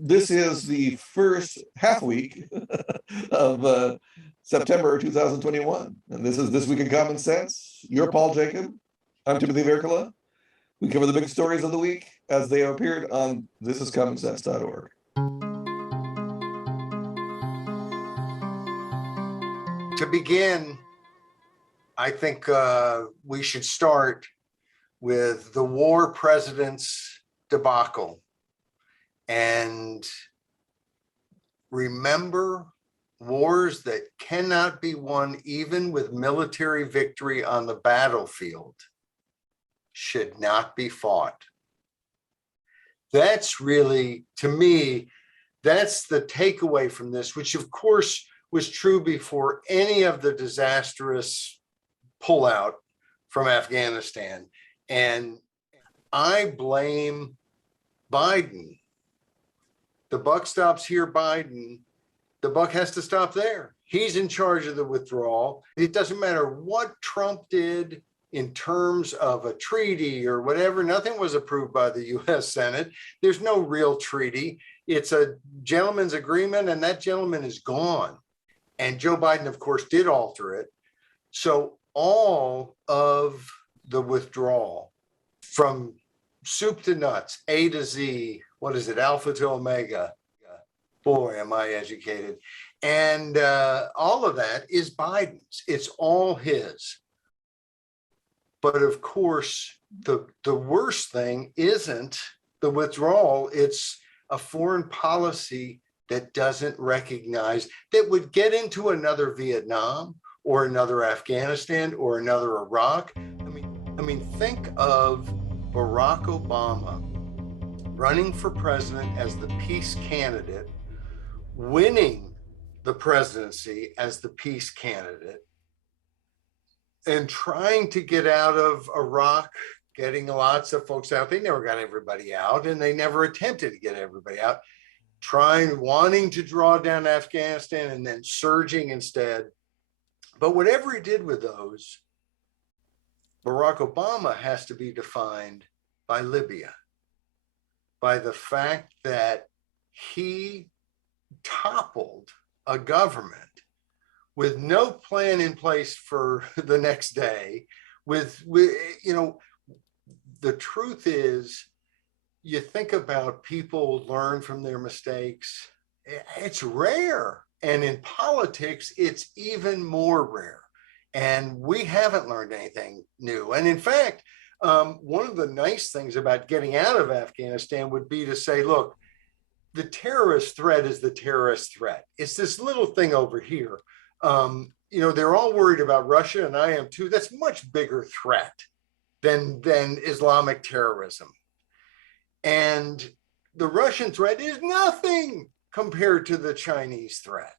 This is the first half week of September 2021. And this is This Week in Common Sense. You're Paul Jacob. I'm Timothy Virkkala. We cover the big stories of the week as they appeared on thisiscommonsense.org. To begin, I think we should start with the war president's debacle. And remember, wars that cannot be won even with military victory on the battlefield should not be fought. That's really, to me, that's the takeaway from this, which of course was true before any of the disastrous pullout from Afghanistan. And I blame Biden. The buck stops here, Biden. The buck has to stop there. He's in charge of the withdrawal. It doesn't matter what Trump did in terms of a treaty or whatever. Nothing was approved by the US Senate. There's no real treaty. It's a gentleman's agreement, and that gentleman is gone. And Joe Biden, of course, did alter it. So all of the withdrawal from soup to nuts, A to Z, what is it, alpha to omega? Boy, am I educated. And all of that is Biden's. It's all his. But of course, the worst thing isn't the withdrawal. It's a foreign policy that doesn't recognize, that would get into another Vietnam or another Afghanistan or another Iraq. I mean, think of Barack Obama running for president as the peace candidate, winning the presidency as the peace candidate, and trying to get out of Iraq, getting lots of folks out. They never got everybody out, and they never attempted to get everybody out, wanting to draw down Afghanistan and then surging instead. But whatever he did with those, Barack Obama has to be defined by Libya, by the fact that he toppled a government with no plan in place for the next day. With you know, the truth is, you think about people learn from their mistakes. It's rare. And in politics, it's even more rare. And we haven't learned anything new. And in fact, one of the nice things about getting out of Afghanistan would be to say, look, the terrorist threat is the terrorist threat. It's this little thing over here. You know, they're all worried about Russia, and I am too. That's a much bigger threat than Islamic terrorism. And the Russian threat is nothing compared to the Chinese threat.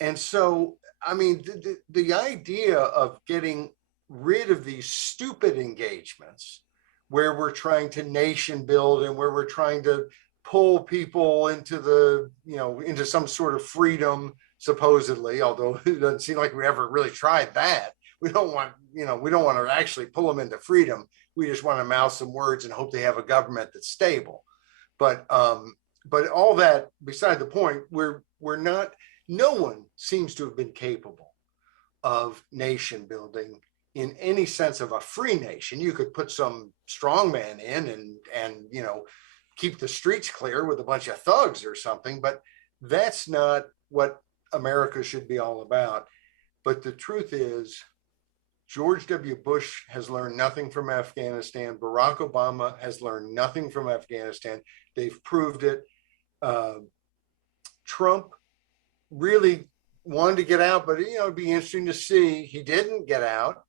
And so, I mean, the idea of getting rid of these stupid engagements where we're trying to nation build and where we're trying to pull people into into some sort of freedom, supposedly, although it doesn't seem like we ever really tried that. We don't want to actually pull them into freedom. We just want to mouth some words and hope they have a government that's stable. But all that beside the point, no one seems to have been capable of nation building in any sense of a free nation. You could put some strongman in and keep the streets clear with a bunch of thugs or something, but that's not what America should be all about. But the truth is, George W. Bush has learned nothing from Afghanistan. Barack Obama has learned nothing from Afghanistan. They've proved it. Trump really wanted to get out, but it'd be interesting to see. He didn't get out,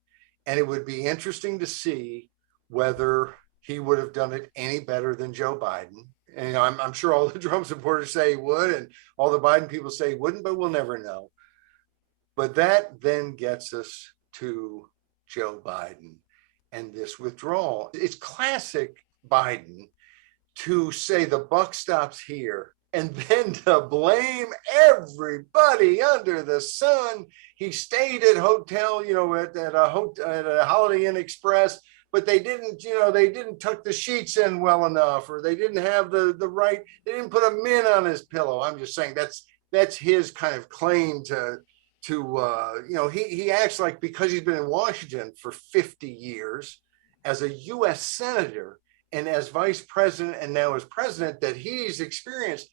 and it would be interesting to see whether he would have done it any better than Joe Biden. And I'm sure all the Trump supporters say he would, and all the Biden people say he wouldn't, but we'll never know. But that then gets us to Joe Biden and this withdrawal. It's classic Biden to say the buck stops here and then to blame everybody under the sun. He stayed at hotel, at a Holiday Inn Express but they didn't, they didn't tuck the sheets in well enough, or they didn't have the right, they didn't put a mint on his pillow. I'm just saying that's his kind of claim to he acts like, because he's been in Washington for 50 years as a U.S. senator and as vice president and now as president, that he's experienced,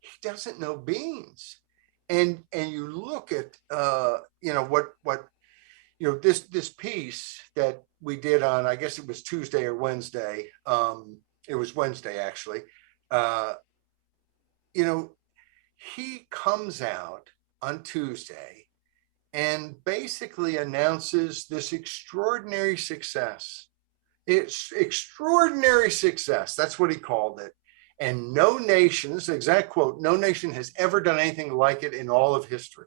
he doesn't know beans. And you look at this piece that we did on, I guess it was Tuesday or Wednesday. It was Wednesday, actually. He comes out on Tuesday and basically announces this extraordinary success. It's extraordinary success. That's what he called it. And no nation, this is the exact quote, no nation has ever done anything like it in all of history.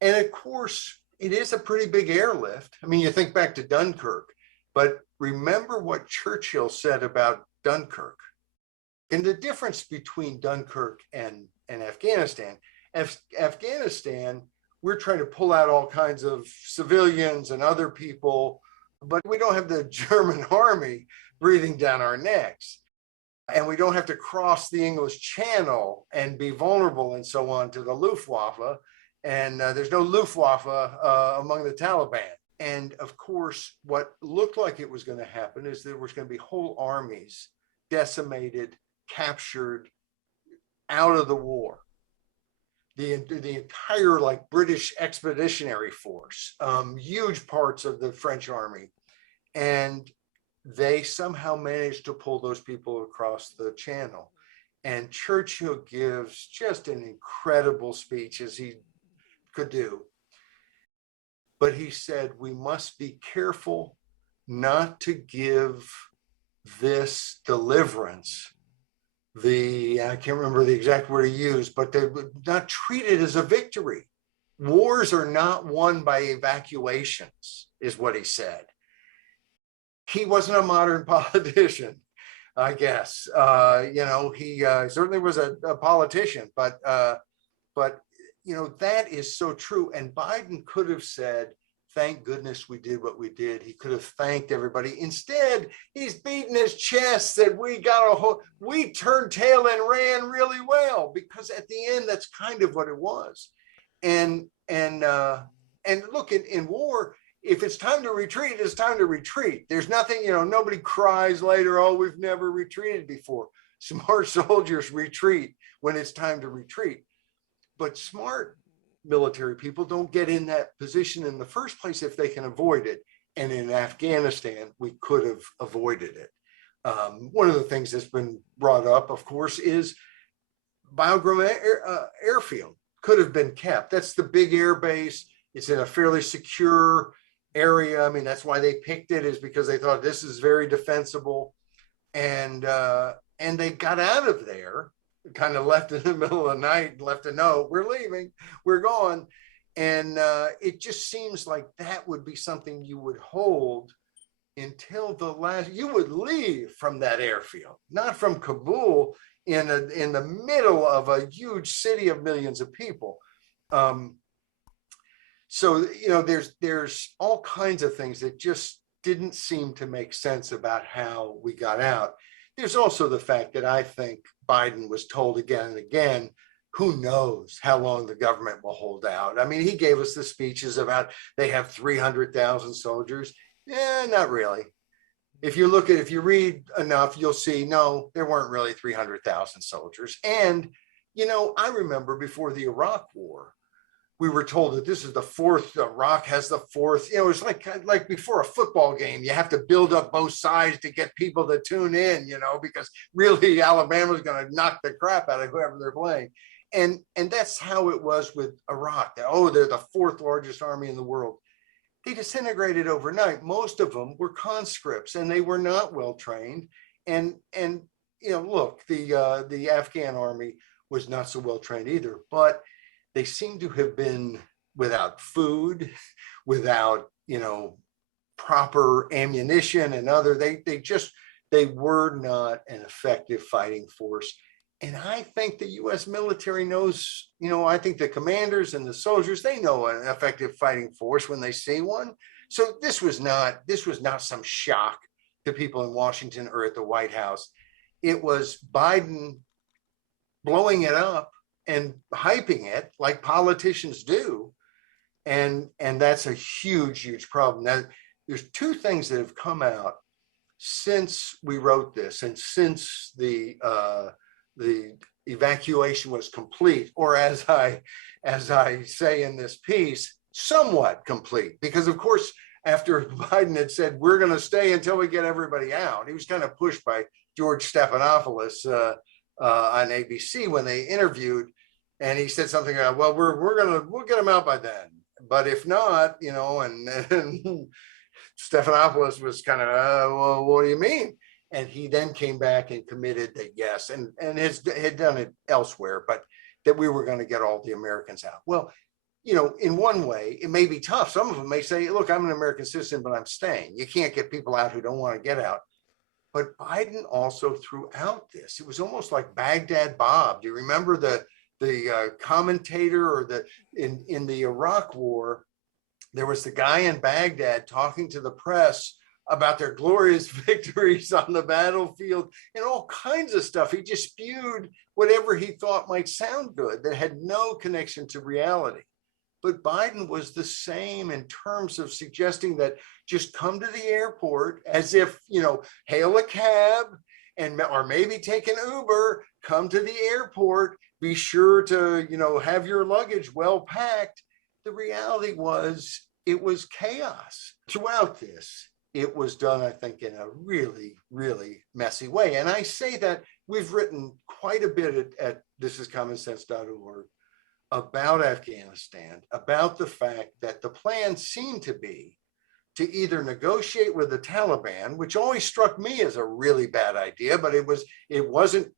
And of course, it is a pretty big airlift. I mean, you think back to Dunkirk, but remember what Churchill said about Dunkirk. And the difference between Dunkirk and Afghanistan, Afghanistan, we're trying to pull out all kinds of civilians and other people, but we don't have the German army breathing down our necks. And we don't have to cross the English Channel and be vulnerable and so on to the Luftwaffe. And there's no Luftwaffe among the Taliban. And of course, what looked like it was going to happen is there was going to be whole armies decimated, captured, out of the war. The entire British expeditionary force, huge parts of the French army. And they somehow managed to pull those people across the channel. And Churchill gives just an incredible speech, as he could do. But he said, we must be careful not to give this deliverance I can't remember the exact word he used, but they would not treat it as a victory. Wars are not won by evacuations, is what he said. He wasn't a modern politician, I guess. He certainly was a politician, but that is so true. And Biden could have said, thank goodness we did what we did. He could have thanked everybody. Instead, he's beating his chest that we turned tail and ran really well, because at the end, that's kind of what it was. And look, in war, if it's time to retreat, it's time to retreat. There's nothing, nobody cries later, oh, we've never retreated before. Smart soldiers retreat when it's time to retreat. But smart military people don't get in that position in the first place if they can avoid it. And in Afghanistan, we could have avoided it. One of the things that's been brought up, of course, is Bagram Airfield could have been kept. That's the big air base. It's in a fairly secure area. I mean, that's why they picked it, is because they thought this is very defensible. And they got out of there, kind of left in the middle of the night, left a note, we're leaving, we're gone. And it just seems like that would be something you would hold until you would leave from that airfield, not from Kabul in the middle of a huge city of millions of people. So, there's all kinds of things that just didn't seem to make sense about how we got out. There's also the fact that I think Biden was told again and again, who knows how long the government will hold out. I mean, he gave us the speeches about they have 300,000 soldiers. Yeah, not really. If you read enough, you'll see, no, there weren't really 300,000 soldiers. And, I remember before the Iraq War, we were told that this is the fourth, Iraq has the fourth, it's like before a football game, you have to build up both sides to get people to tune in, because really Alabama's going to knock the crap out of whoever they're playing. And that's how it was with Iraq. They're the fourth largest army in the world. They disintegrated overnight. Most of them were conscripts and they were not well trained. And look, the Afghan army was not so well trained either, but they seem to have been without food, without, proper ammunition and they were not an effective fighting force. And I think the US military knows, I think the commanders and the soldiers, they know an effective fighting force when they see one. So this was not some shock to people in Washington or at the White House. It was Biden blowing it up and hyping it like politicians do. And that's a huge problem. Now, there's two things that have come out since we wrote this and since the evacuation was complete, or as I say in this piece, somewhat complete. Because of course, after Biden had said, we're going to stay until we get everybody out, he was kind of pushed by George Stephanopoulos on ABC when they interviewed, and he said something about, well, we'll get them out by then, but if not, and Stephanopoulos was kind of, well, what do you mean? And he then came back and committed that yes, and had done it elsewhere, but that we were going to get all the Americans out. Well, in one way, it may be tough. Some of them may say, look, I'm an American citizen, but I'm staying. You can't get people out who don't want to get out. But Biden also threw out this. It was almost like Baghdad Bob. Do you remember the commentator or in the Iraq War? There was the guy in Baghdad talking to the press about their glorious victories on the battlefield and all kinds of stuff. He just spewed whatever he thought might sound good that had no connection to reality. But Biden was the same in terms of suggesting that just come to the airport as if, hail a cab or maybe take an Uber, come to the airport, be sure to, have your luggage well packed. The reality was it was chaos. Throughout this, it was done, I think, in a really, really messy way. And I say that we've written quite a bit at thisiscommonsense.org about Afghanistan, about the fact that the plan seemed to be to either negotiate with the Taliban, which always struck me as a really bad idea, but it wasn't,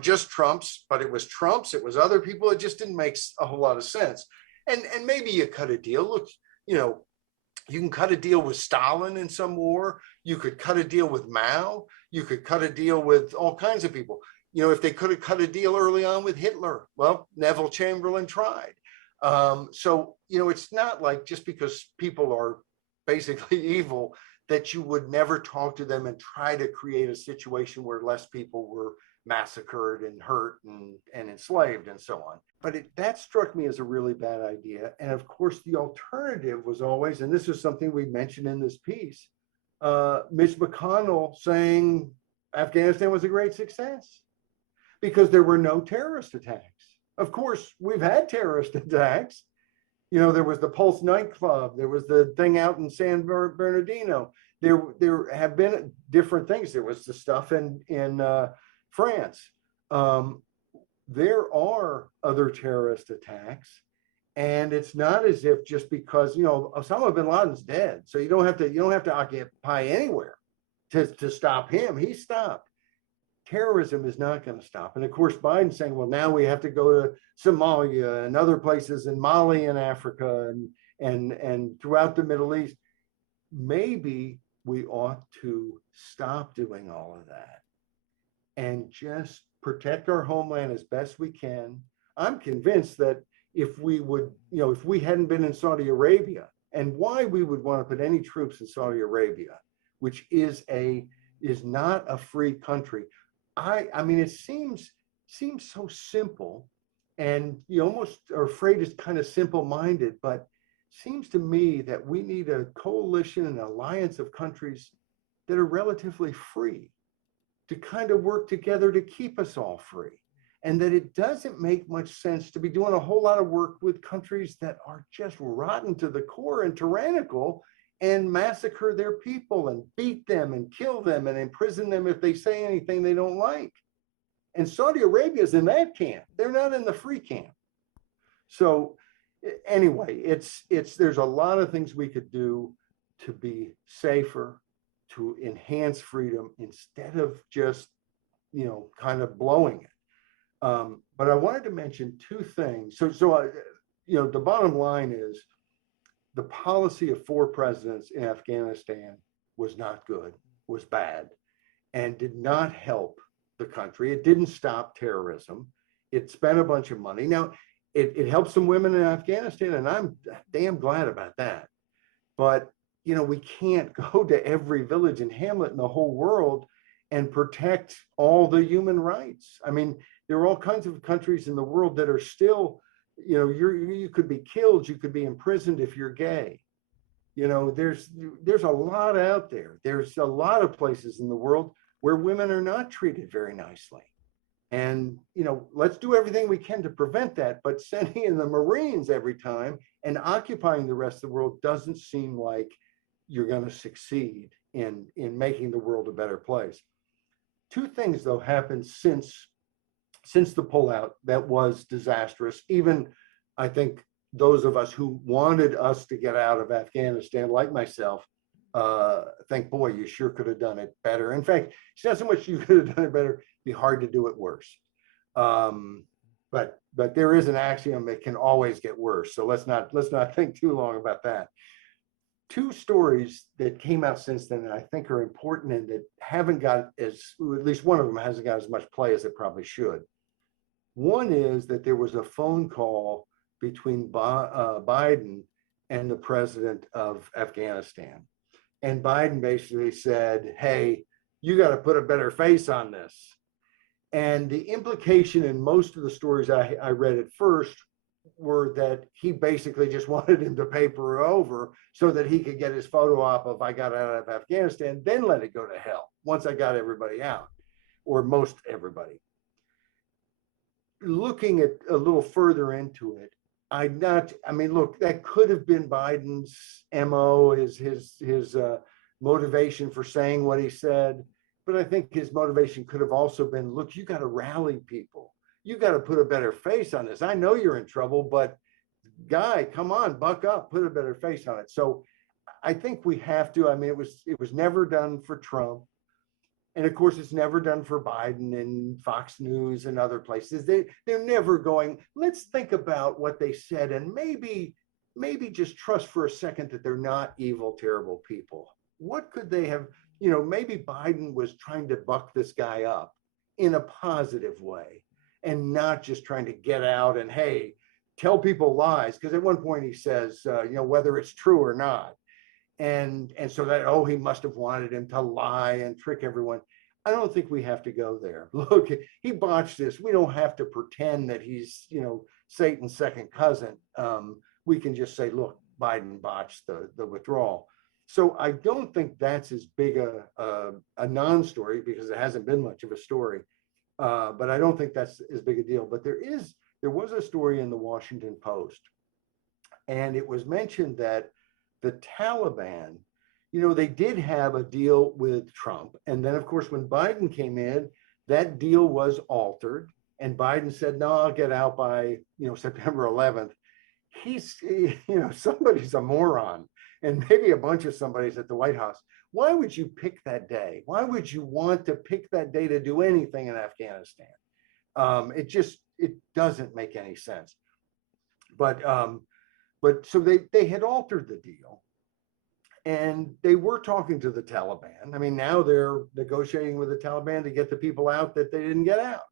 just Trump's, but it was Trump's, it was other people. It just didn't make a whole lot of sense. And maybe you cut a deal. Look, you can cut a deal with Stalin in some war. You could cut a deal with Mao. You could cut a deal with all kinds of people. If they could have cut a deal early on with Hitler, well, Neville Chamberlain tried. So, it's not like just because people are basically evil that you would never talk to them and try to create a situation where less people were massacred and hurt and enslaved and so on. But that struck me as a really bad idea. And of course, the alternative was always, and this is something we mentioned in this piece, Mitch McConnell saying Afghanistan was a great success because there were no terrorist attacks. Of course, we've had terrorist attacks. There was the Pulse nightclub. There was the thing out in San Bernardino. There have been different things. There was the stuff in France. There are other terrorist attacks, and it's not as if just because Osama bin Laden's dead, so you don't have to occupy anywhere to stop him. He stopped. Terrorism is not going to stop. And of course, Biden's saying, well, now we have to go to Somalia and other places in Mali and Africa and throughout the Middle East. Maybe we ought to stop doing all of that and just protect our homeland as best we can. I'm convinced that if we hadn't been in Saudi Arabia, and why we would want to put any troops in Saudi Arabia, which is not a free country. I mean, it seems so simple, and you almost are afraid it's kind of simple-minded, but seems to me that we need a coalition and alliance of countries that are relatively free to kind of work together to keep us all free. And that it doesn't make much sense to be doing a whole lot of work with countries that are just rotten to the core and tyrannical and massacre their people and beat them and kill them and imprison them if they say anything they don't like. And Saudi Arabia is in that camp. They're not in the free camp. So anyway, there's a lot of things we could do to be safer, to enhance freedom instead of just, kind of blowing it. But I wanted to mention two things. So the bottom line is the policy of 4 presidents in Afghanistan was not good, was bad, and did not help the country. It didn't stop terrorism. It spent a bunch of money. Now, it helped some women in Afghanistan, and I'm damn glad about that. But we can't go to every village and hamlet in the whole world and protect all the human rights. I mean, there are all kinds of countries in the world that are still, you could be killed, you could be imprisoned if you're gay. There's a lot out there. There's a lot of places in the world where women are not treated very nicely. And, let's do everything we can to prevent that. But sending in the Marines every time and occupying the rest of the world doesn't seem like you're going to succeed in making the world a better place. Two things, though, happened since the pullout that was disastrous. Even, I think, those of us who wanted us to get out of Afghanistan, like myself, think, boy, you sure could have done it better. In fact, it's not so much you could have done it better, it'd be hard to do it worse. But there is an axiom, it can always get worse. So let's not think too long about that. Two stories that came out since then that I think are important and that haven't got at least one of them hasn't got as much play as it probably should. One is that there was a phone call between Biden and the president of Afghanistan. And Biden basically said, hey, you got to put a better face on this. And the implication in most of the stories I read at first were that he basically just wanted him to paper over so that he could get his photo op of I got out of Afghanistan, then let it go to hell once I got everybody out, or most everybody. Looking at a little further into it, look, that could have been Biden's MO, his motivation for saying what he said. But I think his motivation could have also been, look, you got to rally people. You got to put a better face on this. I know you're in trouble, but guy, come on, buck up, put a better face on it. So I think we have to. I mean, it was never done for Trump. And of course, it's never done for Biden and Fox News and other places. They're never going, let's think about what they said and maybe just trust for a second that they're not evil, terrible people. What could they have, maybe Biden was trying to buck this guy up in a positive way and not just trying to get out and, hey, tell people lies. Because at one point he says, whether it's true or not. And so that, he must have wanted him to lie and trick everyone. I don't think we have to go there. Look, he botched this. We don't have to pretend that he's, Satan's second cousin. We can just say, look, Biden botched the withdrawal. So I don't think that's as big a non-story because it hasn't been much of a story. But I don't think that's as big a deal. But there was a story in the Washington Post, and it was mentioned that the Taliban, they did have a deal with Trump. And then, of course, when Biden came in, that deal was altered. And Biden said, no, I'll get out by, September 11th. Somebody's a moron, and maybe a bunch of somebody's at the White House. Why would you pick that day? Why would you want to pick that day to do anything in Afghanistan? It doesn't make any sense. But so they had altered the deal, and they were talking to the Taliban. I mean, now they're negotiating with the Taliban to get the people out that they didn't get out.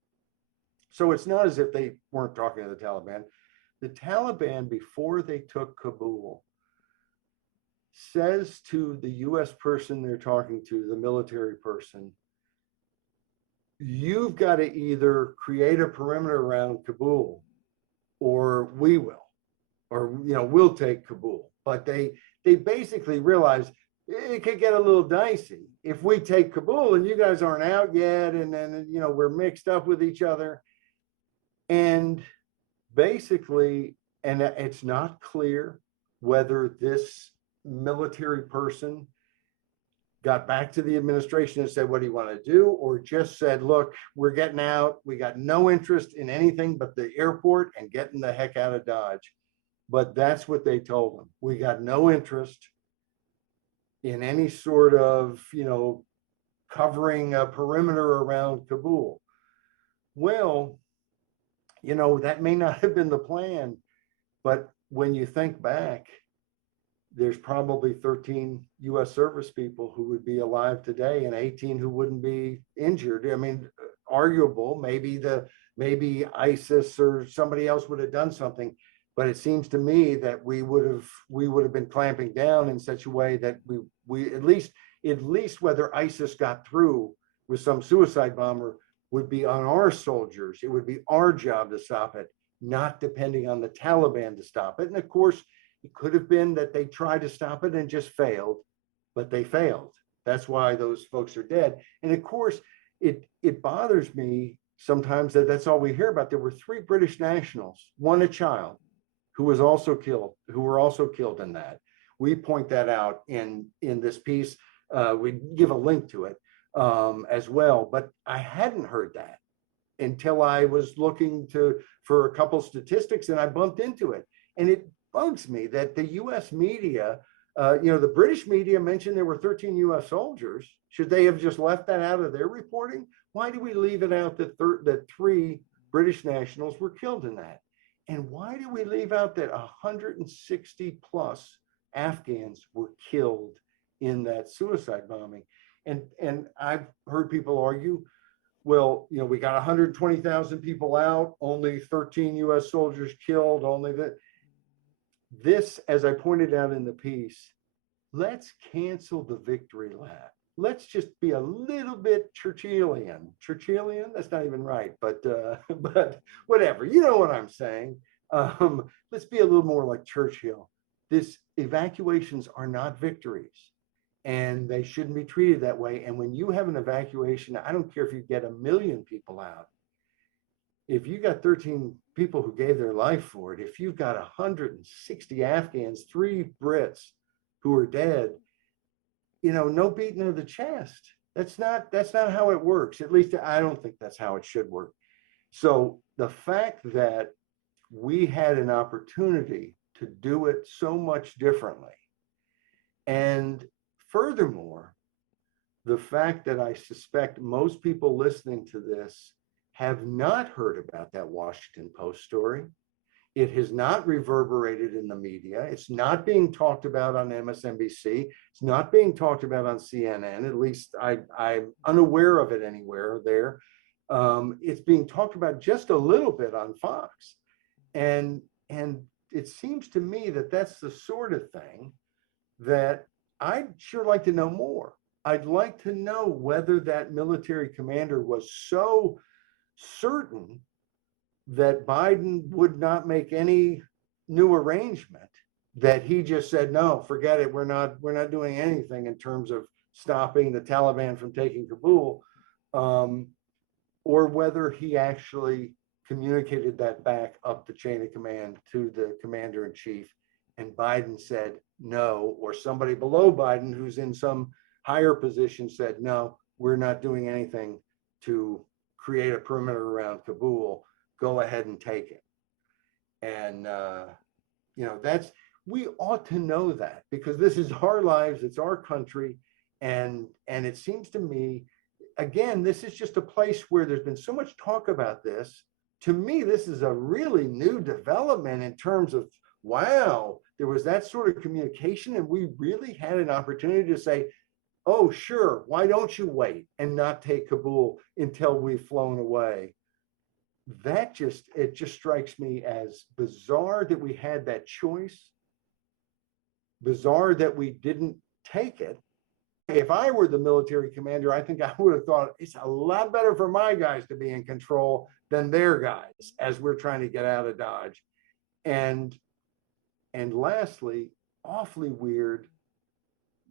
So it's not as if they weren't talking to the Taliban. The Taliban, before they took Kabul, says to the US person they're talking to, the military person, you've got to either create a perimeter around Kabul or we will, or we'll take Kabul. But they basically realize it could get a little dicey if we take Kabul and you guys aren't out yet, and then we're mixed up with each other. And basically, and it's not clear whether this military person got back to the administration and said, what do you want to do? Or just said, look, we're getting out. We got no interest in anything but the airport and getting the heck out of Dodge. But that's what they told them. We got no interest in any sort of, covering a perimeter around Kabul. Well, that may not have been the plan, but when you think back, there's probably 13 US service people who would be alive today and 18 who wouldn't be injured. I mean, arguable, maybe ISIS or somebody else would have done something, But it seems to me that we would have been clamping down in such a way that we at least whether ISIS got through with some suicide bomber would be on our soldiers. It would be our job to stop it, not depending on the Taliban to stop it. And of course, it could have been that they tried to stop it and just failed, but they failed. That's why those folks are dead. And of course, it bothers me sometimes that that's all we hear about. There were 3 British nationals, one a child, who was also killed, who were also killed in that. We point that out in this piece. We give a link to it as well. But I hadn't heard that until I was looking for a couple statistics, and I bumped into it. And it bugs me that the U.S. media, the British media mentioned there were 13 U.S. soldiers. Should they have just left that out of their reporting? Why do we leave it out that 3 British nationals were killed in that? And why do we leave out that 160 plus Afghans were killed in that suicide bombing? And I've heard people argue, well, we got 120,000 people out, only 13 US soldiers killed, only that. This, as I pointed out in the piece, let's cancel the victory lap. Let's just be a little bit Churchillian. Churchillian? That's not even right, but but whatever. You know what I'm saying. Let's be a little more like Churchill. This evacuations are not victories, and they shouldn't be treated that way. And when you have an evacuation, I don't care if you get 1 million people out. If you got 13 people who gave their life for it, if you've got 160 Afghans, 3 Brits who are dead, no beating of the chest. That's not how it works. At least I don't think that's how it should work. So the fact that we had an opportunity to do it so much differently, and furthermore, the fact that I suspect most people listening to this have not heard about that Washington Post story. It has not reverberated in the media. It's not being talked about on MSNBC. It's not being talked about on CNN. At least I'm unaware of it anywhere there. It's being talked about just a little bit on Fox. And it seems to me that that's the sort of thing that I'd sure like to know more. I'd like to know whether that military commander was so certain that Biden would not make any new arrangement, that he just said, no, forget it. We're not doing anything in terms of stopping the Taliban from taking Kabul, or whether he actually communicated that back up the chain of command to the commander in chief, and Biden said no, or somebody below Biden who's in some higher position said, no, we're not doing anything to create a perimeter around Kabul. Go ahead and take it. And we ought to know that, because this is our lives, it's our country, and it seems to me, again, this is just a place where there's been so much talk about this. To me, this is a really new development in terms of, wow, there was that sort of communication, and we really had an opportunity to say, oh, sure, why don't you wait and not take Kabul until we've flown away? It just strikes me as bizarre that we had that choice, bizarre that we didn't take it. If I were the military commander, I think I would have thought it's a lot better for my guys to be in control than their guys as we're trying to get out of Dodge. And lastly, awfully weird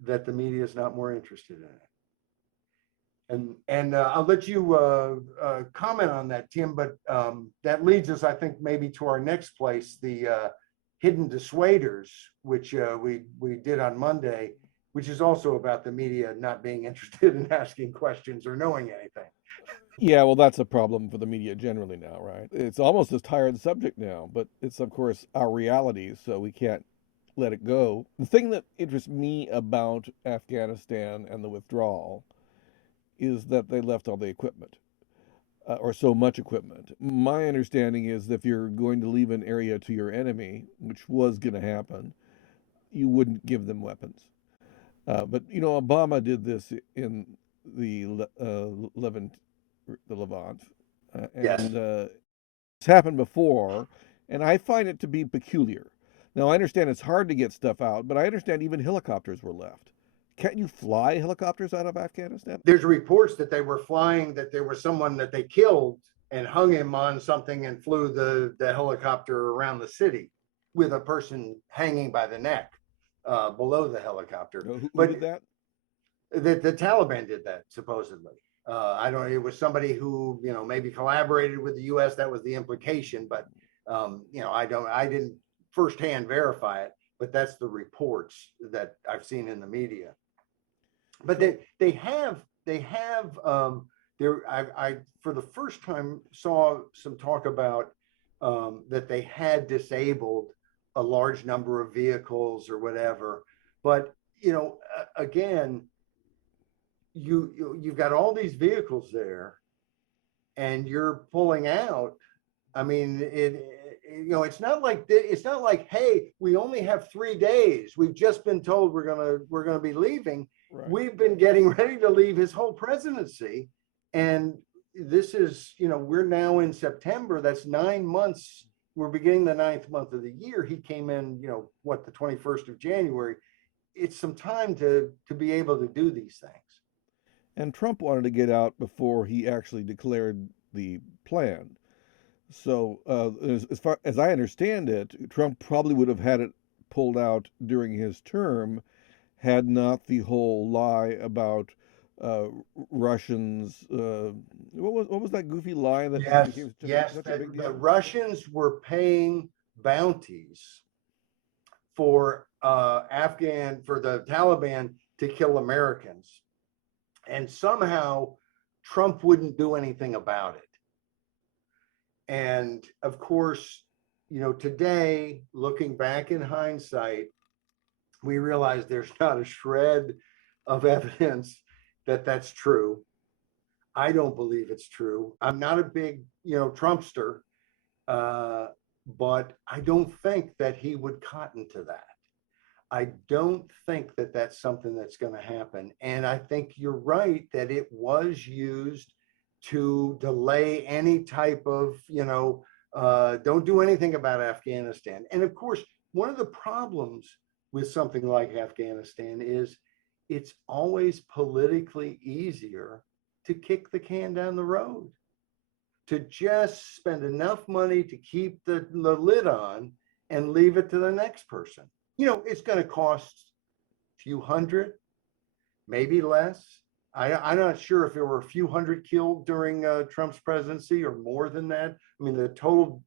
that the media is not more interested in it. And I'll let you comment on that, Tim, but that leads us, I think, maybe to our next place, the hidden dissuaders, which we did on Monday, which is also about the media not being interested in asking questions or knowing anything. Yeah, well, that's a problem for the media generally now, right? It's almost a tired subject now, but it's, of course, our reality, so we can't let it go. The thing that interests me about Afghanistan and the withdrawal is that they left all the equipment, or so much equipment. My understanding is that if you're going to leave an area to your enemy, which was going to happen, you wouldn't give them weapons. But Obama did this in the Levant, and Yes. it's happened before. And I find it to be peculiar. Now, I understand it's hard to get stuff out, but I understand even helicopters were left. Can't you fly helicopters out of Afghanistan? There's reports that they were flying, that there was someone that they killed and hung him on something and flew the helicopter around the city with a person hanging by the neck below the helicopter. Who But did that? the Taliban did that supposedly. I don't. It was somebody who maybe collaborated with the U.S. That was the implication, but I don't. I didn't firsthand verify it, but that's the reports that I've seen in the media. But they have there. I for the first time saw some talk about that they had disabled a large number of vehicles or whatever, but again, you've got all these vehicles there and you're pulling out. I mean, it's not like, hey, we only have 3 days. We've just been told we're gonna be leaving. Right. We've been getting ready to leave his whole presidency, and this is, we're now in September. That's 9 months. We're beginning the ninth month of the year. He came in, the 21st of January. It's some time to be able to do these things. And Trump wanted to get out before he actually declared the plan. So, as far as I understand it, Trump probably would have had it pulled out during his term had not the whole lie about Russians. What was that goofy lie that Yes, became yes, such a big the deal? Russians were paying bounties for the Taliban to kill Americans, and somehow Trump wouldn't do anything about it. And of course, today, looking back in hindsight, we realize there's not a shred of evidence that that's true. I don't believe it's true. I'm not a big, Trumpster, uh, but I don't think that he would cotton to that. I don't think that that's something that's going to happen. And I think you're right that it was used to delay any type of, don't do anything about Afghanistan. And of course, one of the problems with something like Afghanistan is it's always politically easier to kick the can down the road, to just spend enough money to keep the lid on and leave it to the next person. It's going to cost a few hundred, maybe less. I'm not sure if there were a few hundred killed during Trump's presidency or more than that. I mean, the total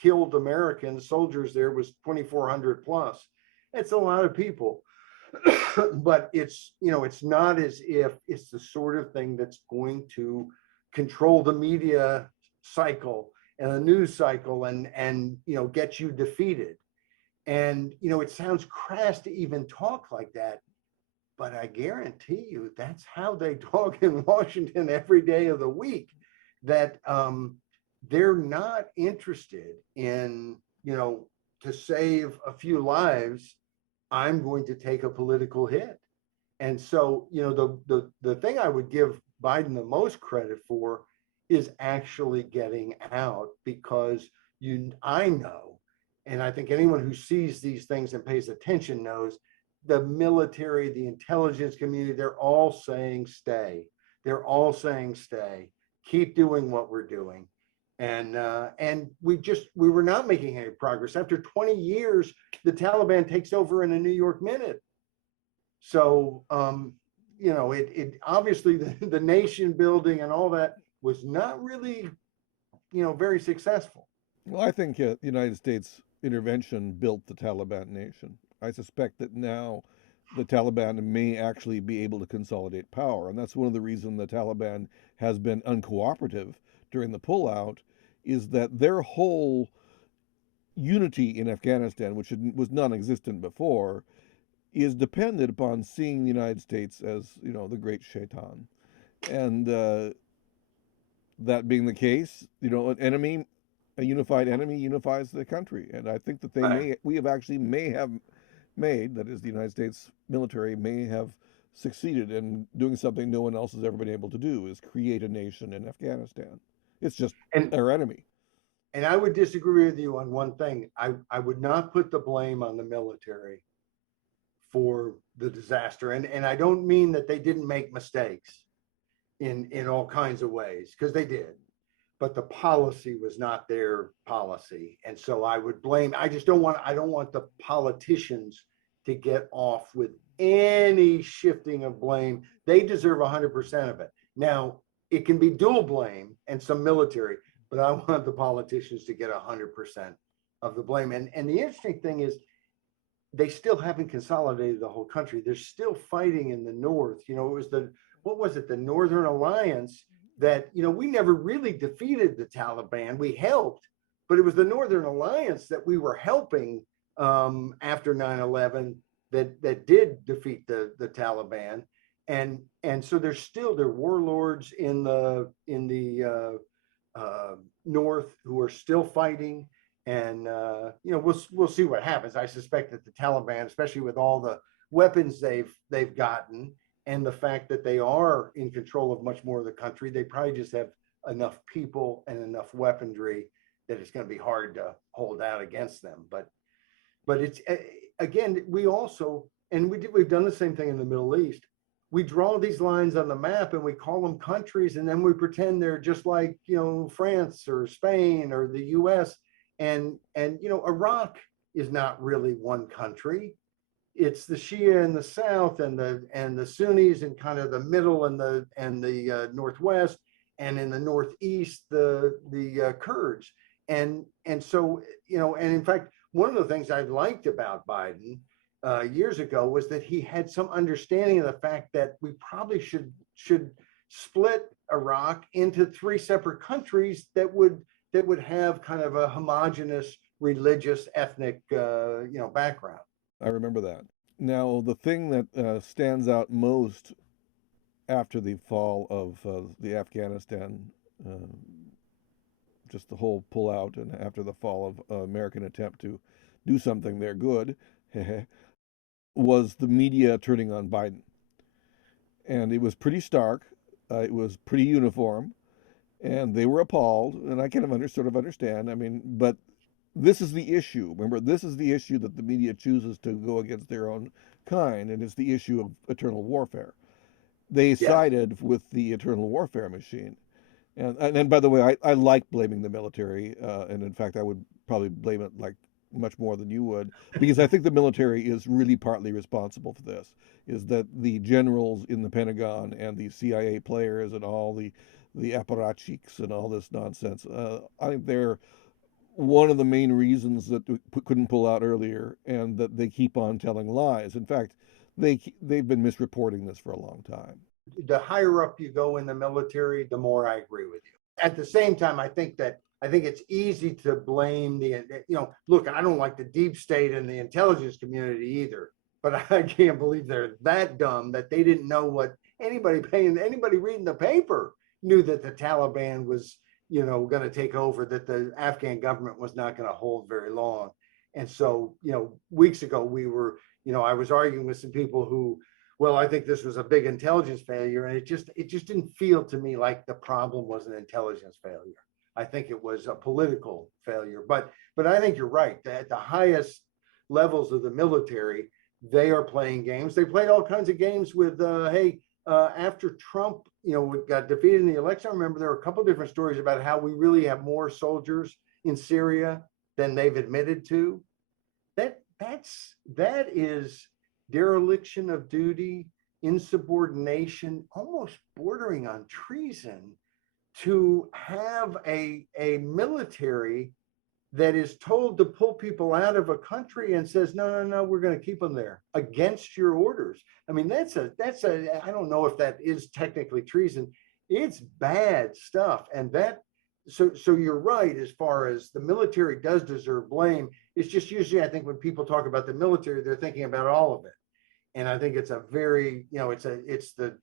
killed American soldiers there was 2,400 plus. It's a lot of people, but it's not as if it's the sort of thing that's going to control the media cycle and the news cycle and get you defeated. And it sounds crass to even talk like that, but I guarantee you that's how they talk in Washington every day of the week. That they're not interested in, to save a few lives, I'm going to take a political hit. And so, the thing I would give Biden the most credit for is actually getting out, because I know, and I think anyone who sees these things and pays attention knows, the military, the intelligence community, they're all saying stay. They're all saying stay. Keep doing what we're doing. And we were not making any progress. After 20 years, the Taliban takes over in a New York minute. So it obviously the nation building and all that was not really very successful. Well, I think the United States intervention built the Taliban nation. I suspect that now the Taliban may actually be able to consolidate power, and that's one of the reasons the Taliban has been uncooperative during the pullout, is that their whole unity in Afghanistan, which was non-existent before, is dependent upon seeing the United States as, the great shaitan. And that being the case, a unified enemy unifies the country. And I think that Right. we have actually may have made, that is, the United States military may have succeeded in doing something no one else has ever been able to do, is create a nation in Afghanistan. It's just And our enemy. And I would disagree with you on one thing. I would not put the blame on the military for the disaster. And I don't mean that they didn't make mistakes in all kinds of ways, because they did. But the policy was not their policy. And so I would blame, I don't want the politicians to get off with any shifting of blame. They deserve 100% of it. Now, it can be dual blame and some military, but I want the politicians to get 100% of the blame. And the interesting thing is, they still haven't consolidated the whole country. They're still fighting in the north. It was what was it, the Northern Alliance that, we never really defeated the Taliban. We helped, but it was the Northern Alliance that we were helping after 9/11 that did defeat the Taliban. And so they're warlords in the north who are still fighting. And we'll see what happens. I suspect that the Taliban, especially with all the weapons they've gotten, and the fact that they are in control of much more of the country, they probably just have enough people and enough weaponry that it's going to be hard to hold out against them. But it's, again, we've done the same thing in the Middle East. We draw these lines on the map and we call them countries, and then we pretend they're just like, France or Spain or the US. And Iraq is not really one country. It's the Shia in the south and the Sunnis in kind of the middle and the northwest, and in the northeast the Kurds. And so, and in fact, one of the things I liked about Biden years ago was that he had some understanding of the fact that we probably should split Iraq into three separate countries that would have kind of a homogenous religious ethnic background. I remember that. Now, the thing that stands out most after the fall of the Afghanistan, uh, just the whole pullout, and after the fall of American attempt to do something there good, was the media turning on Biden. And it was pretty stark. It was pretty uniform. And they were appalled. And I kind of sort of understand. I mean, but this is the issue. Remember, this is the issue that the media chooses to go against their own kind. And it's the issue of eternal warfare. They sided with the eternal warfare machine. And by the way, I like blaming the military. And in fact, I would probably blame it like much more than you would, because I think the military is really partly responsible for this, is that the generals in the Pentagon and the CIA players and all the apparatchiks and all this nonsense, I think they're one of the main reasons that we couldn't pull out earlier, and that they keep on telling lies. In fact, they've been misreporting this for a long time. The higher up you go in the military, the more I agree with you. At the same time, I think it's easy to blame look, I don't like the deep state and the intelligence community either, but I can't believe they're that dumb that they didn't know what anybody reading the paper knew that the Taliban was, going to take over, that the Afghan government was not going to hold very long. And so, weeks ago I was arguing with some people who, well, I think this was a big intelligence failure, and it just didn't feel to me like the problem was an intelligence failure. I think it was a political failure. But I think you're right. At the highest levels of the military, they are playing games. They played all kinds of games with, after Trump, got defeated in the election. I remember there were a couple of different stories about how we really have more soldiers in Syria than they've admitted to. That is dereliction of duty, insubordination, almost bordering on treason, to have a military that is told to pull people out of a country and says, no, we're going to keep them there against your orders. I mean, that's a, I don't know if that is technically treason. It's bad stuff. And so you're right, as far as the military does deserve blame. It's just usually, I think when people talk about the military, they're thinking about all of it. And I think it's a very, it's the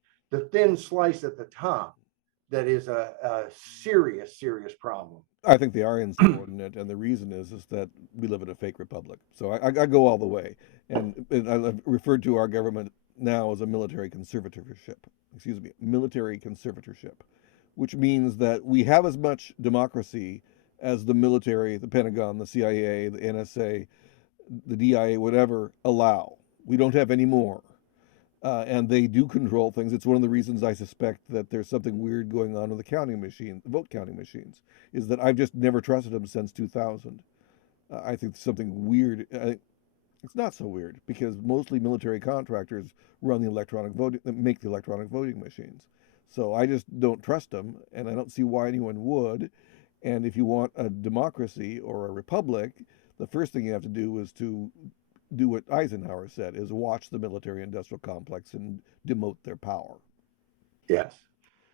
thin slice at the top that is a serious problem. I think they are insubordinate, and the reason is that we live in a fake republic. So I go all the way, and I referred to our government now as a military conservatorship. Military conservatorship, which means that we have as much democracy as the military, the Pentagon, the CIA, the NSA, the DIA, whatever, allow. We don't have any more. And they do control things. It's one of the reasons I suspect that there's something weird going on with the counting machine, the vote counting machines, is that I've just never trusted them since 2000. I think something weird. It's not so weird because mostly military contractors run the electronic voting, make the electronic voting machines. So I just don't trust them, and I don't see why anyone would. And if you want a democracy or a republic, the first thing you have to do is to do what Eisenhower said: is watch the military-industrial complex and demote their power. Yes.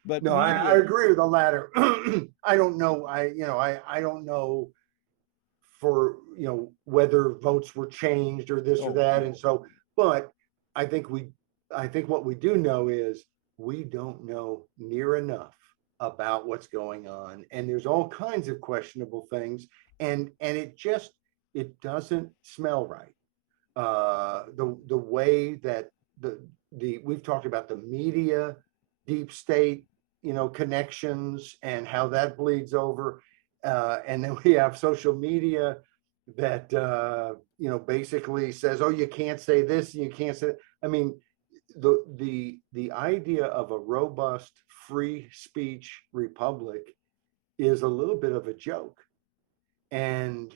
But No, I media, agree with the latter. I don't know. I don't know for, whether votes were changed or this or oh, that. And so, but I think what we do know is we don't know near enough about what's going on. And there's all kinds of questionable things. And it doesn't smell right. The way that we've talked about the media, deep state, connections and how that bleeds over. And then we have social media that, basically says, oh, you can't say this and you can't say that. I mean, the idea of a robust free speech republic is a little bit of a joke. And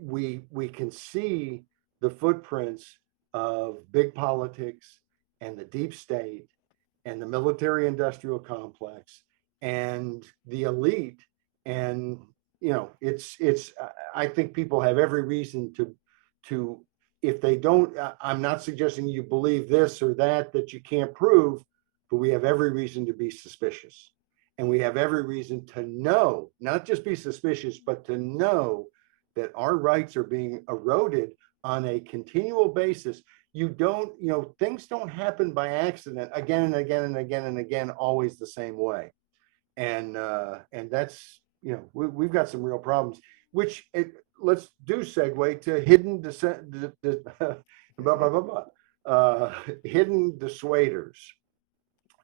we can see the footprints of big politics and the deep state and the military industrial complex and the elite. And it's I think people have every reason to if they don't, I'm not suggesting you believe this or that you can't prove, but we have every reason to be suspicious. And we have every reason to know, not just be suspicious, but to know that our rights are being eroded on a continual basis. You don't, things don't happen by accident again and again and again and again, always the same way. And that's, we've got some real problems, let's do segue to hidden blah, blah, blah, blah, hidden dissuaders.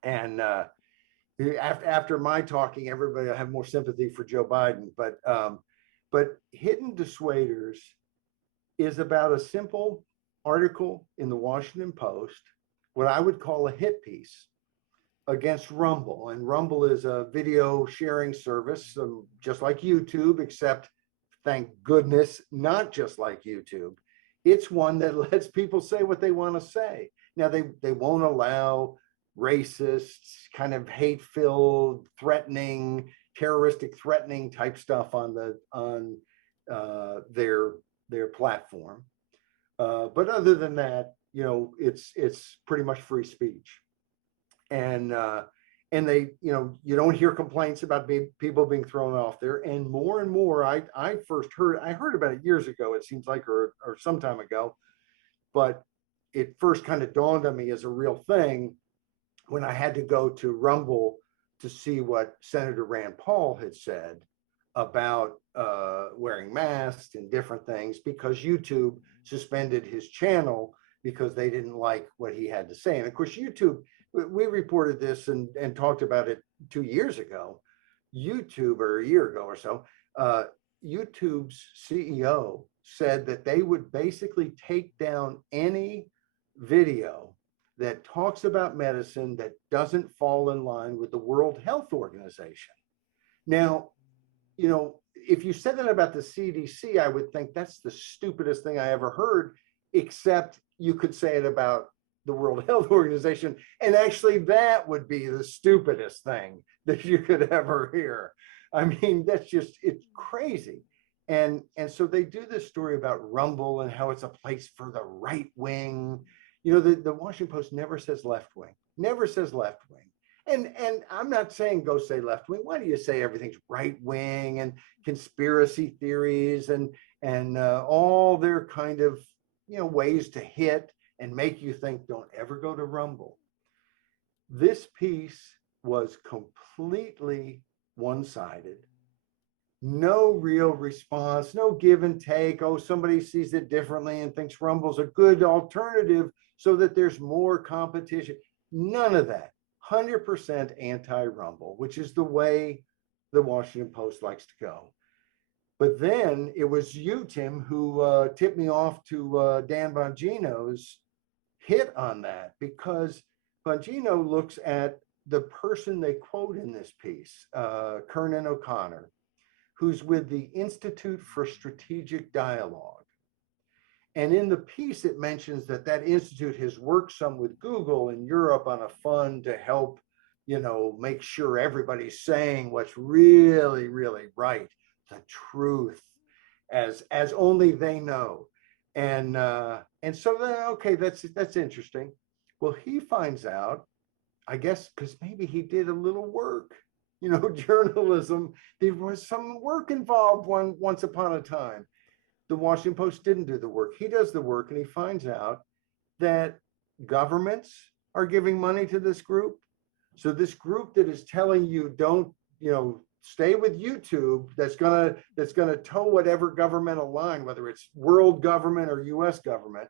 And after my talking, everybody will have more sympathy for Joe Biden. But hidden dissuaders is about a simple article in the Washington Post, what I would call a hit piece against Rumble. And Rumble is a video sharing service, just like YouTube, except thank goodness, not just like YouTube. It's one that lets people say what they want to say. Now, they won't allow racists, kind of hate-filled, threatening, terroristic threatening type stuff on their platform. But other than that, it's pretty much free speech. And they, you don't hear complaints about people being thrown off there. And more, I heard about it years ago, it seems like, or some time ago, but it first kind of dawned on me as a real thing when I had to go to Rumble to see what Senator Rand Paul had said about wearing masks and different things, because YouTube suspended his channel because they didn't like what he had to say. And of course, YouTube, we reported this and talked about it 2 years ago. YouTube, or a year ago or so, YouTube's CEO said that they would basically take down any video that talks about medicine that doesn't fall in line with the World Health Organization. Now, if you said that about the CDC, I would think that's the stupidest thing I ever heard, except you could say it about the World Health Organization. And actually, that would be the stupidest thing that you could ever hear. I mean, it's crazy. And so they do this story about Rumble and how it's a place for the right wing. The Washington Post never says left wing, never says left wing. And I'm not saying go say left wing. Why do you say everything's right wing and conspiracy theories and all their kind of ways to hit and make you think don't ever go to Rumble? This piece was completely one-sided. No real response, no give and take. Oh, somebody sees it differently and thinks Rumble's a good alternative so that there's more competition. None of that. 100% anti-Rumble, which is the way the Washington Post likes to go. But then it was you, Tim, who tipped me off to Dan Bongino's hit on that, because Bongino looks at the person they quote in this piece, Kernan O'Connor, who's with the Institute for Strategic Dialogue. And in the piece, it mentions that that institute has worked some with Google in Europe on a fund to help, make sure everybody's saying what's really, really right, the truth, as only they know. And so then, okay, that's interesting. Well, he finds out, I guess, because maybe he did a little work, journalism. There was some work involved once upon a time. The Washington Post didn't do the work. He does the work, and he finds out that governments are giving money to this group. So this group that is telling you don't, stay with YouTube, that's gonna toe whatever governmental line, whether it's world government or U.S. government.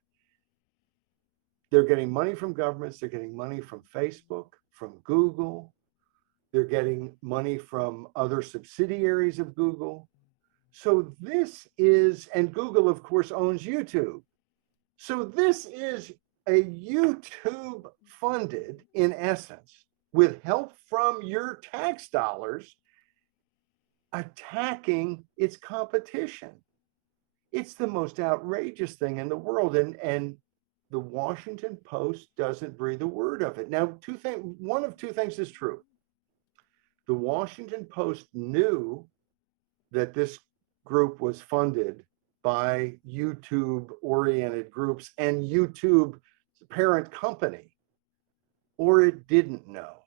They're getting money from governments. They're getting money from Facebook, from Google. They're getting money from other subsidiaries of Google. So this is, and Google, of course, owns YouTube. So this is a YouTube funded, in essence, with help from your tax dollars, attacking its competition. It's the most outrageous thing in the world. And the Washington Post doesn't breathe a word of it. Now, one of two things is true. The Washington Post knew that this group was funded by YouTube oriented groups and YouTube's parent company, or it didn't know.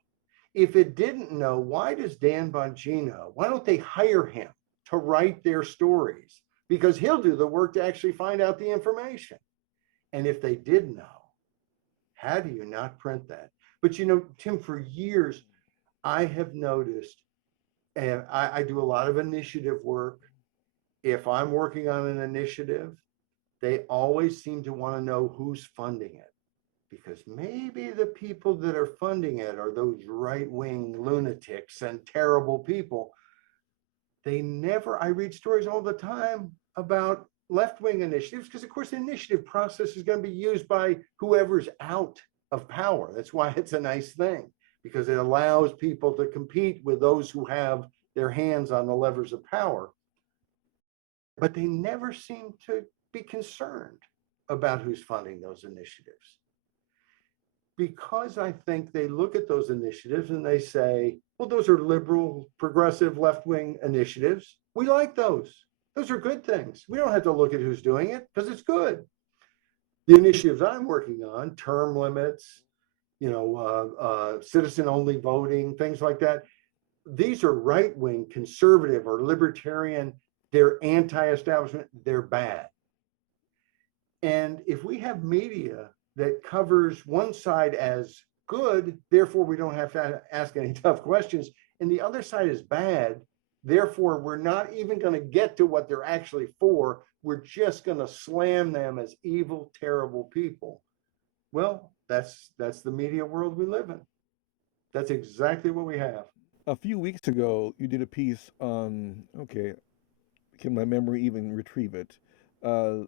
If it didn't know, why does Dan Bongino, why don't they hire him to write their stories? Because he'll do the work to actually find out the information. And if they did know, how do you not print that? But Tim, for years, I have noticed, and I do a lot of initiative work. If I'm working on an initiative, they always seem to want to know who's funding it, because maybe the people that are funding it are those right-wing lunatics and terrible people. I read stories all the time about left-wing initiatives, because of course the initiative process is going to be used by whoever's out of power. That's why it's a nice thing, because it allows people to compete with those who have their hands on the levers of power. But they never seem to be concerned about who's funding those initiatives, because I think they look at those initiatives and they say, well, those are liberal, progressive, left-wing initiatives. We like those. Those are good things. We don't have to look at who's doing it because it's good. The initiatives I'm working on, term limits, citizen-only voting, things like that, these are right-wing, conservative, or libertarian. They're anti-establishment. They're bad. And if we have media that covers one side as good, therefore we don't have to ask any tough questions, and the other side is bad, therefore we're not even going to get to what they're actually for. We're just going to slam them as evil, terrible people. Well, that's the media world we live in. That's exactly what we have. A few weeks ago, you did a piece on, okay, can my memory even retrieve it? Uh,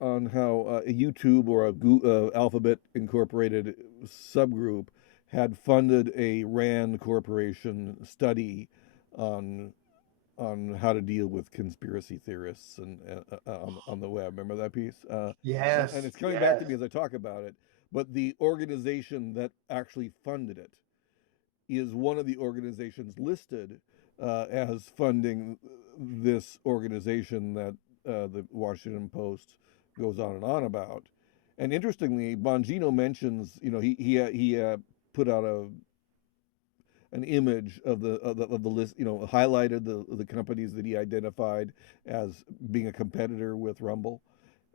on how a YouTube or a Alphabet Incorporated subgroup had funded a RAND Corporation study on how to deal with conspiracy theorists and on the web. Remember that piece? And Yes, it's coming back to yes. me as I talk about it. But the organization that actually funded it is one of the organizations listed as funding this organization that the Washington Post goes on about. And interestingly, Bongino mentions, he put out an image of the list, highlighted the companies that he identified as being a competitor with Rumble,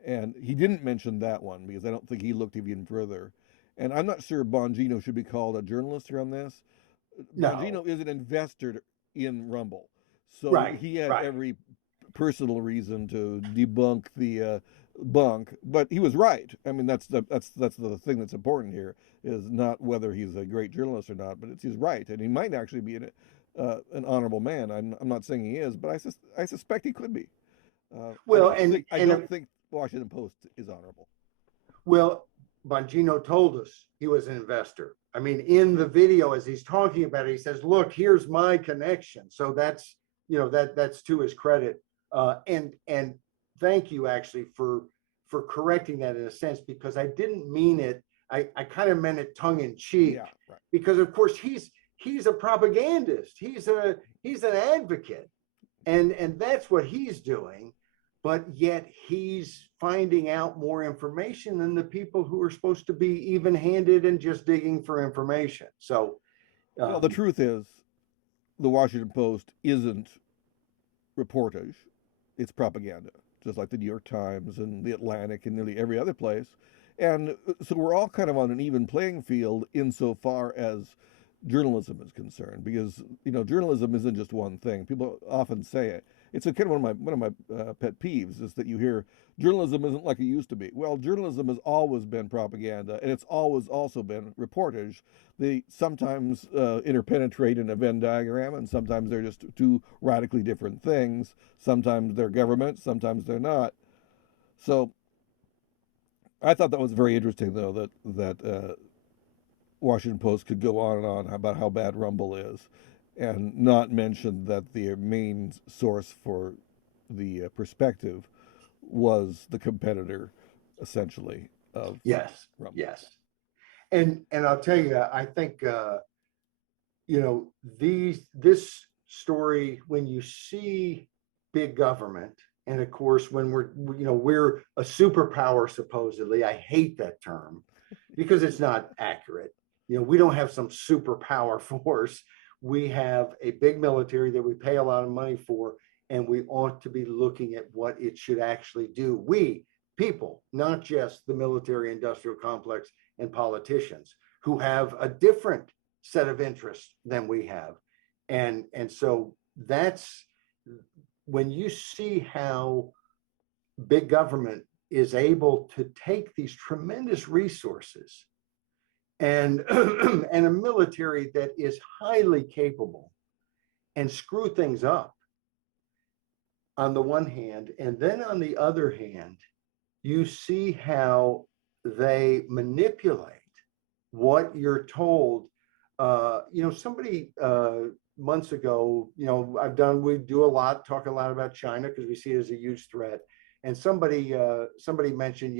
and he didn't mention that one because I don't think he looked even further. And I'm not sure Bongino should be called a journalist around this. No, Bongino is an investor in Rumble, so right, he had right. every personal reason to debunk the bunk. But he was right. I mean, that's the thing that's important here is not whether he's a great journalist or not, but it's he's right, and he might actually be an honorable man. I'm not saying he is, but I suspect he could be. Well, I don't think Washington Post is honorable. well, Bongino told us he was an investor. I mean, in the video, as he's talking about it, he says, "Look, here's my connection." So that's, that's to his credit. And thank you actually for correcting that in a sense, because I didn't mean it. I kind of meant it tongue in cheek. Yeah, right. Because of course he's a propagandist. He's an advocate, and that's what he's doing. But yet he's finding out more information than the people who are supposed to be even-handed and just digging for information. So, Well, the truth is, the Washington Post isn't reportage; it's propaganda, just like the New York Times and the Atlantic and nearly every other place. And so we're all kind of on an even playing field insofar as journalism is concerned, because journalism isn't just one thing. People often say it. It's a kind of one of my pet peeves is that you hear journalism isn't like it used to be. Well, journalism has always been propaganda, and it's always also been reportage. They sometimes interpenetrate in a Venn diagram, and sometimes they're just two radically different things. Sometimes they're government, sometimes they're not. So I thought that was very interesting, though, that Washington Post could go on and on about how bad Rumble is, and not mention that the main source for the perspective was the competitor, essentially, of yes, Rumble. yes, and I'll tell you, I think this story, when you see big government, and of course when we're a superpower supposedly. I hate that term because it's not accurate. We don't have some superpower force. We have a big military that we pay a lot of money for, and we ought to be looking at what it should actually do. We people, not just the military industrial complex and politicians who have a different set of interests than we have. And so that's when you see how big government is able to take these tremendous resources and and a military that is highly capable and screw things up on the one hand, and then on the other hand, you see how they manipulate what you're told. Somebody months ago, we do talk a lot about China because we see it as a huge threat. And somebody mentioned,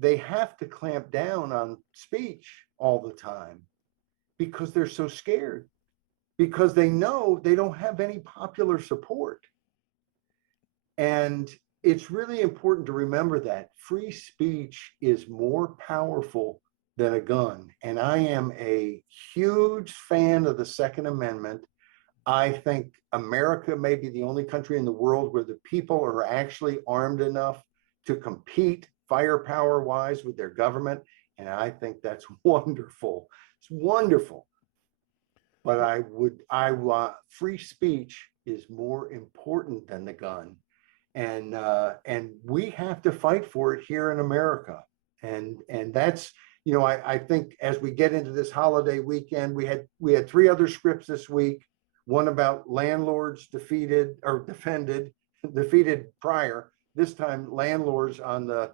they have to clamp down on speech all the time because they're so scared, because they know they don't have any popular support. And it's really important to remember that free speech is more powerful than a gun. And I am a huge fan of the Second Amendment. I think America may be the only country in the world where the people are actually armed enough to compete firepower wise with their government. And I think that's wonderful. It's wonderful. But I want free speech is more important than the gun. And we have to fight for it here in America. And that's, I think as we get into this holiday weekend, we had 3 other scripts this week. One about landlords defeated prior. This time, landlords on the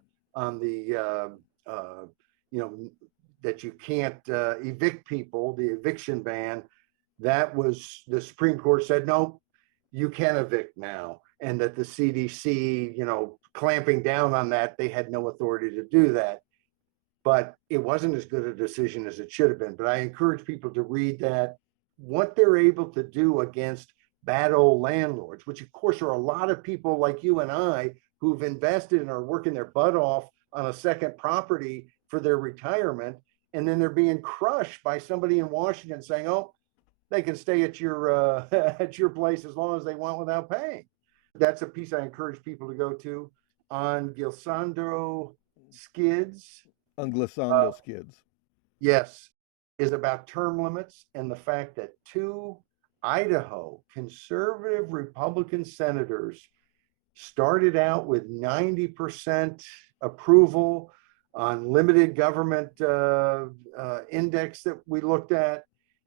that you can't evict people, the eviction ban. That was, the Supreme Court said, no, you can evict now. And that the CDC, clamping down on that, they had no authority to do that. But it wasn't as good a decision as it should have been. But I encourage people to read that, what they're able to do against bad old landlords, which of course are a lot of people like you and I who've invested and are working their butt off on a second property for their retirement. And then they're being crushed by somebody in Washington saying, oh, they can stay at your at your place as long as they want without paying. That's a piece I encourage people to go to on Glissando Skids. On Glissando Skids. Yes, is about term limits and the fact that 2 Idaho conservative Republican senators started out with 90% approval on limited government index that we looked at.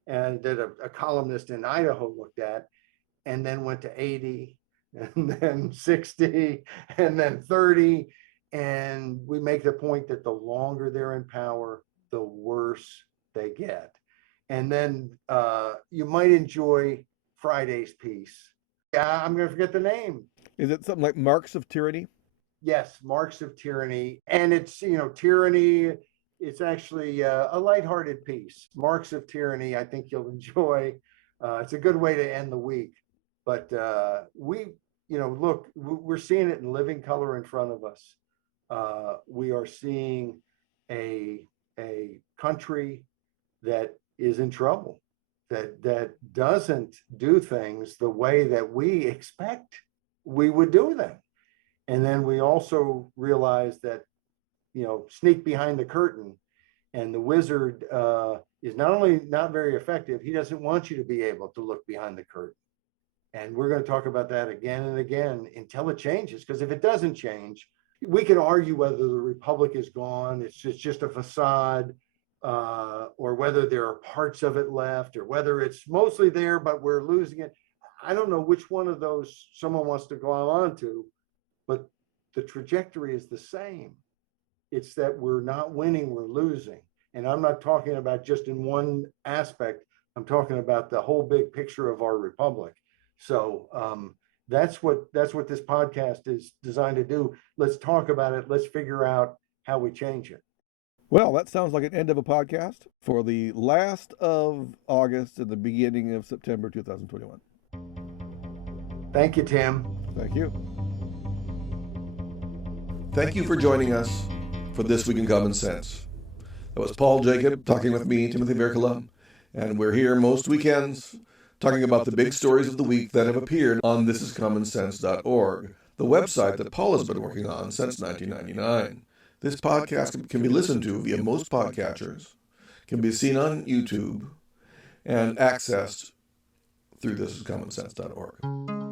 and that a columnist in Idaho looked at, and then went to 80, and then 60, and then 30. And we make the point that the longer they're in power, the worse they get. And then you might enjoy Friday's piece. Yeah, I'm going to forget the name. Is it something like Marks of Tyranny? Yes, Marks of Tyranny. And it's, tyranny, it's actually a lighthearted piece. Marks of Tyranny, I think you'll enjoy. It's a good way to end the week. But look, we're seeing it in living color in front of us. We are seeing a country that is in trouble, that doesn't do things the way that we expect we would do them. And then we also realize that, sneak behind the curtain, and the wizard is not only not very effective, he doesn't want you to be able to look behind the curtain. And we're going to talk about that again and again until it changes. Because if it doesn't change, we can argue whether the republic is gone, it's just a facade, or whether there are parts of it left, or whether it's mostly there, but we're losing it. I don't know which one of those someone wants to go on to, but the trajectory is the same. It's that we're not winning, we're losing. And I'm not talking about just in one aspect. I'm talking about the whole big picture of our republic. So that's what this podcast is designed to do. Let's talk about it. Let's figure out how we change it. Well, that sounds like an end of a podcast for the last of August and the beginning of September 2021. Thank you, Tim. Thank you. Thank you for joining us for This Week in Common Sense. That was Paul Jacob talking with me, Timothy Virkkala, and we're here most weekends talking about the big stories of the week that have appeared on thisiscommonsense.org, the website that Paul has been working on since 1999. This podcast can be listened to via most podcatchers, can be seen on YouTube, and accessed through thisiscommonsense.org.